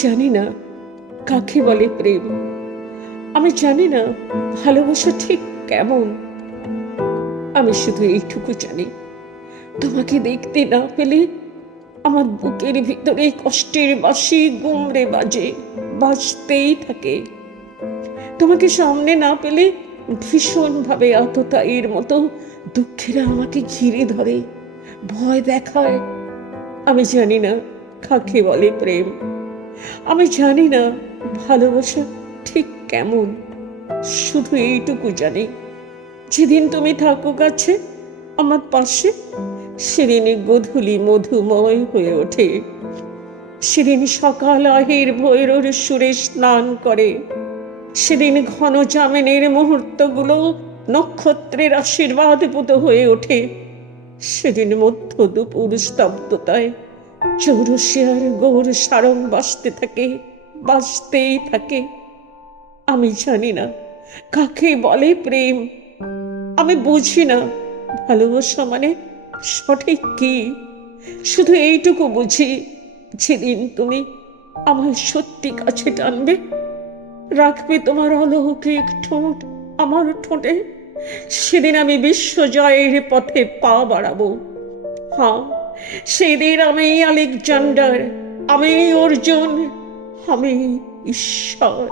জানি না কাকে বলে প্রেম, আমি জানি না ভালোবাসা ঠিক কেমন। আমি শুধু এইটুকু জানি, তোমাকে দেখতে না পেলে আমার বুকের ভিতরে কষ্টের বাঁশি গুমড়ে বাজে, বাজতেই থাকে। তোমাকে সামনে না পেলে ভীষণ ভাবে আততায়ীর মতো দুঃখেরা আমাকে ঘিরে ধরে, ভয় দেখায়। আমি জানি না কাকে বলে প্রেম, আমি জানি না ভালোবাসা ঠিক কেমন। শুধু এইটুকু জানি, যেদিন তুমি থাকো কাছে আমার পাশে, সেদিনই গোধূলি মধুময় হয়ে ওঠে। সেদিন সকাল আহের ভৈরর সুরে স্নান করে। সেদিন ঘন জামিনের মুহূর্তগুলো নক্ষত্রের আশীর্বাদ পুত হয়ে ওঠে। সেদিন মধ্য দুপুর স্তব্ধতায় চৌরসিয়ার গৌর সারং বাজতে থাকে, বাজতেই থাকে। আমি জানি না কাকে বলে প্রেম, আমি বুঝি না ভালোবাসা মানে সঠিক কি। শুধু এইটুকু বুঝি, যেদিন তুমি আমায় সত্যি কাছে টানবে, রাখবে তোমার অলৌকিক ঠোঁট আমার ঠোঁটে, সেদিন আমি বিশ্বজয়ের পথে পা বাড়াবো। হ্যাঁ, সেদিন আমি আলেকজান্ডার, আমি অর্জুন, আমি ঈশ্বর।